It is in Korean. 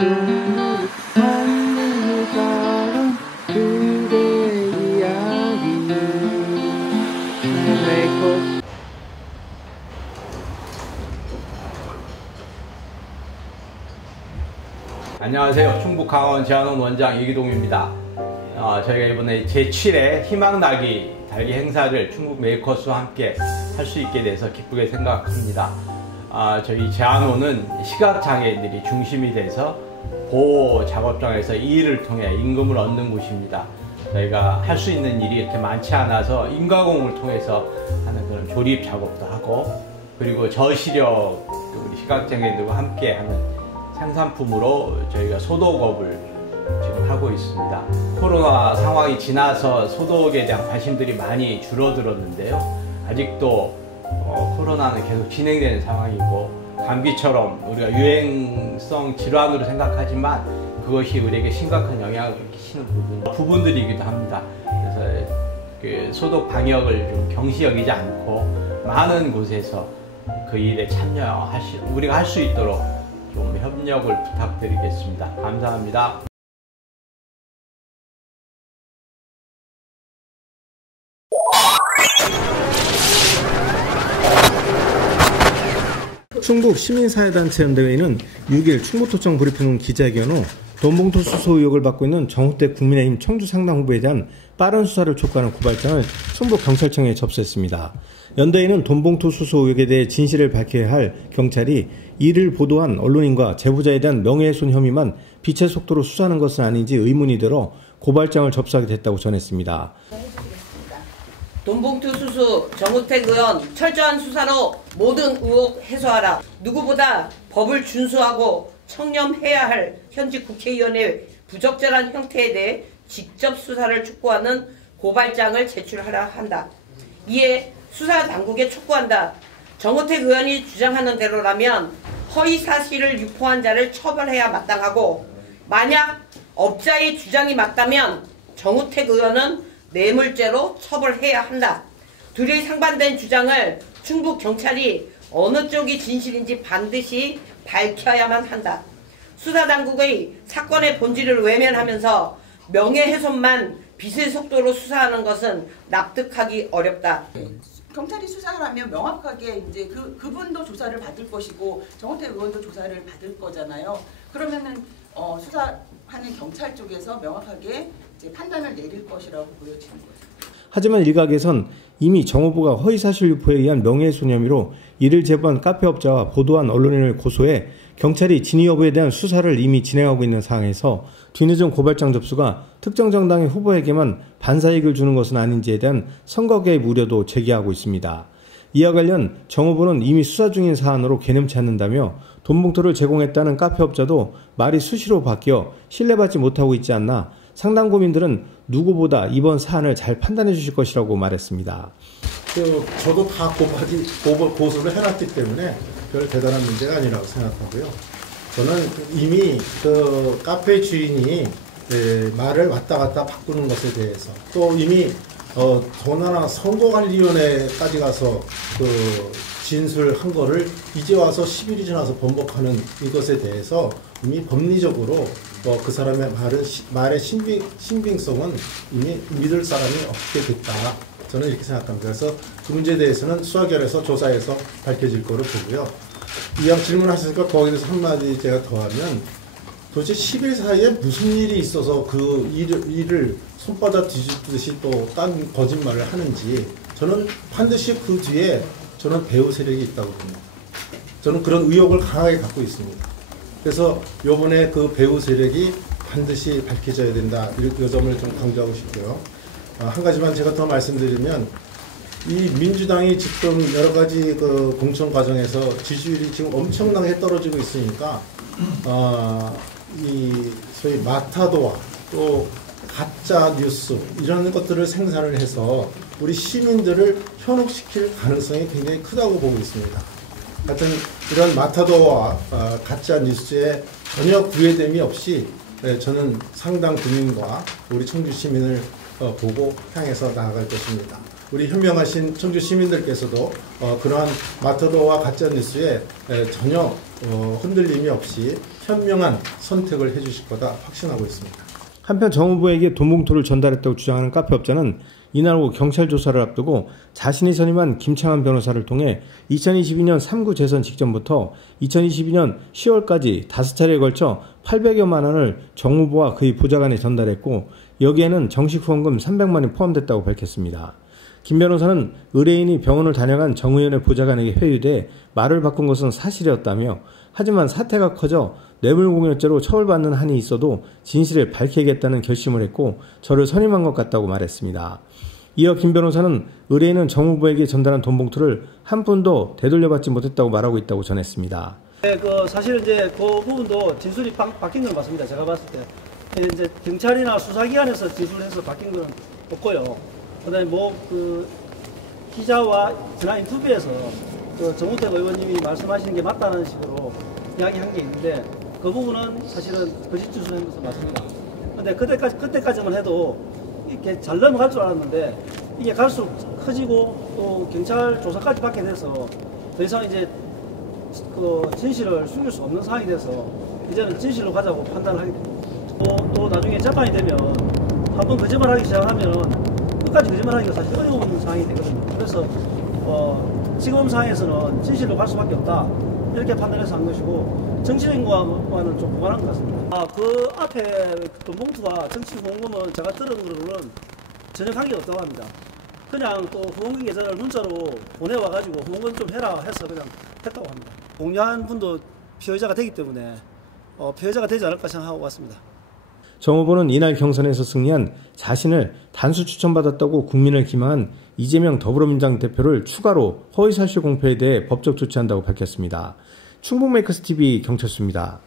만드는 사람 그대의 이야기 메이커. 안녕하세요. 충북 강원 제한원 원장 이기동입니다. 저희가 이번에 제7회 희망나기 달기 행사를 충북 메이커스와 함께 할 수 있게 돼서 기쁘게 생각합니다. 저희 제한원은 시각장애인들이 중심이 돼서 보호 작업장에서 이 일을 통해 임금을 얻는 곳입니다. 저희가 할 수 있는 일이 이렇게 많지 않아서 인가공을 통해서 하는 그런 조립 작업도 하고, 그리고 저시력 우리 시각장애인들과 함께 하는 생산품으로 저희가 소독업을 지금 하고 있습니다. 코로나 상황이 지나서 소독에 대한 관심들이 많이 줄어들었는데요. 아직도 코로나는 계속 진행되는 상황이고, 감기처럼 우리가 유행성 질환으로 생각하지만 그것이 우리에게 심각한 영향을 끼치는 부분들이기도 합니다. 그래서 그 소독 방역을 좀 경시 여기지 않고 많은 곳에서 그 일에 우리가 할 수 있도록 좀 협력을 부탁드리겠습니다. 감사합니다. 충북 시민사회단체연대회는 6일 충북도청 브리핑 기자회견 후 돈봉투 수수 의혹을 받고 있는 정우택 국민의힘 청주 상당 후보에 대한 빠른 수사를 촉구하는 고발장을 충북경찰청에 접수했습니다. 연대회는 돈봉투 수수 의혹에 대해 진실을 밝혀야 할 경찰이 이를 보도한 언론인과 제보자에 대한 명예훼손 혐의만 빛의 속도로 수사하는 것은 아닌지 의문이 들어 고발장을 접수하게 됐다고 전했습니다. 돈봉투 수수 정우택 의원 철저한 수사로 모든 의혹 해소하라. 누구보다 법을 준수하고 청렴해야 할 현직 국회의원의 부적절한 형태에 대해 직접 수사를 촉구하는 고발장을 제출하라 한다. 이에 수사 당국에 촉구한다. 정우택 의원이 주장하는 대로라면 허위 사실을 유포한 자를 처벌해야 마땅하고, 만약 업자의 주장이 맞다면 정우택 의원은 뇌물죄로 처벌해야 한다. 둘이 상반된 주장을 충북 경찰이 어느 쪽이 진실인지 반드시 밝혀야만 한다. 수사당국의 사건의 본질을 외면하면서 명예훼손만 빛의 속도로 수사하는 것은 납득하기 어렵다. 경찰이 수사를 하면 명확하게 이제 그분도 조사를 받을 것이고 정우택 의원도 조사를 받을 거잖아요. 그러면은 수사하는 경찰 쪽에서 명확하게 이제 판단을 내릴 것이라고 보여지는 거죠. 하지만 일각에선 이미 정 후보가 허위사실 유포에 의한 명예훼손 혐의로 이를 제보한 카페업자와 보도한 언론인을 고소해 경찰이 진위 여부에 대한 수사를 이미 진행하고 있는 상황에서 뒤늦은 고발장 접수가 특정 정당의 후보에게만 반사이익을 주는 것은 아닌지에 대한 선거 개입 우려도 제기하고 있습니다. 이와 관련 정 후보는 이미 수사 중인 사안으로 개념치 않는다며 돈봉투를 제공했다는 카페업자도 말이 수시로 바뀌어 신뢰받지 못하고 있지 않나 상당 고민들은 누구보다 이번 사안을 잘 판단해 주실 것이라고 말했습니다. 저도 다 고소를 해놨기 때문에 별 대단한 문제가 아니라고 생각하고요. 저는 이미 카페 주인이 말을 왔다 갔다 바꾸는 것에 대해서, 또 이미 더나나 선거관리위원회까지 가서 진술한 거를 이제 와서 10일이 지나서 번복하는 이것에 대해서 이미 법리적으로 그 사람의 말의 신빙성은 이미 믿을 사람이 없게 됐다. 저는 이렇게 생각합니다. 그래서 그 문제에 대해서는 수사결에서 조사해서 밝혀질 거로 보고요. 이왕 질문하셨으니까 거기에 대해서 한마디 제가 더하면, 도대체 10일 사이에 무슨 일이 있어서 그 일을 손바닥 뒤집듯이 또 딴 거짓말을 하는지, 저는 반드시 그 뒤에 저는 배후 세력이 있다고 봅니다. 저는 그런 의혹을 강하게 갖고 있습니다. 그래서 요번에 그 배후 세력이 반드시 밝혀져야 된다. 이 점을 좀 강조하고 싶고요. 한 가지만 제가 더 말씀드리면, 이 민주당이 지금 여러 가지 공천 과정에서 지지율이 지금 엄청나게 떨어지고 있으니까, 이 소위 마타도와 또 가짜 뉴스 이런 것들을 생산을 해서 우리 시민들을 현혹시킬 가능성이 굉장히 크다고 보고 있습니다. 하여튼 이런 마타도와 가짜 뉴스에 전혀 구애됨이 없이 저는 상당 국민과 우리 청주 시민을 보고 향해서 나아갈 것입니다. 우리 현명하신 청주 시민들께서도 그러한 마터도와 가짜뉴스에 전혀 흔들림이 없이 현명한 선택을 해주실 거다 확신하고 있습니다. 한편 정 후보에게 돈 봉투를 전달했다고 주장하는 카페업자는 이날 오후 경찰 조사를 앞두고 자신이 선임한 김창환 변호사를 통해 2022년 3구 재선 직전부터 2022년 10월까지 5차례에 걸쳐 800여만 원을 정 후보와 그의 보좌관에 전달했고 여기에는 정식 후원금 300만 원이 포함됐다고 밝혔습니다. 김 변호사는 의뢰인이 병원을 다녀간 정 의원의 보좌관에게 회유돼 말을 바꾼 것은 사실이었다며 하지만 사태가 커져 뇌물공여죄로 처벌받는 한이 있어도 진실을 밝히겠다는 결심을 했고 저를 선임한 것 같다고 말했습니다. 이어 김 변호사는 의뢰인은 정 후보에게 전달한 돈 봉투를 한 푼도 되돌려받지 못했다고 말하고 있다고 전했습니다. 네, 사실은 이제 그 부분도 진술이 바뀐 건 맞습니다. 제가 봤을 때 이제 경찰이나 수사기관에서 진술해서 바뀐 건 없고요. 그다음에 기자와 지난 인터뷰에서 정우택 의원님이 말씀하시는 게 맞다는 식으로 이야기한 게 있는데 그 부분은 사실은 거짓 진술한 것은 맞습니다. 근데 그때까지만 해도 이렇게 잘 넘어갈 줄 알았는데 이게 갈수록 커지고 또 경찰 조사까지 받게 돼서 더 이상 이제 진실을 숨길 수 없는 상황이 돼서 이제는 진실로 가자고 판단을 하게 됩니다. 또 나중에 재판이 되면 한번 거짓말하기 시작하면 끝까지 거짓말하기가 사실 어려운 상황이 되거든요. 그래서 지금 상황에서는 진실로 갈 수밖에 없다 이렇게 판단해서 한 것이고 정치적인 것과는 좀 무관한 것 같습니다. 그 앞에 돈 봉투와 정치 후원금은 제가 들은 거로는 전혀 관계가 없다고 합니다. 그냥 또 후원금 계좌를 문자로 보내와가지고 후원금 좀 해라 해서 그냥 했다고 합니다. 공유한 분도 피해자가 되기 때문에 피해자가 되지 않을까 생각하고 왔습니다. 정 후보는 이날 경선에서 승리한 자신을 단수 추천받았다고 국민을 기망한 이재명 더불어민주당 대표를 추가로 허위사실 공표에 대해 법적 조치한다고 밝혔습니다. 충북메이커스TV 경철수입니다.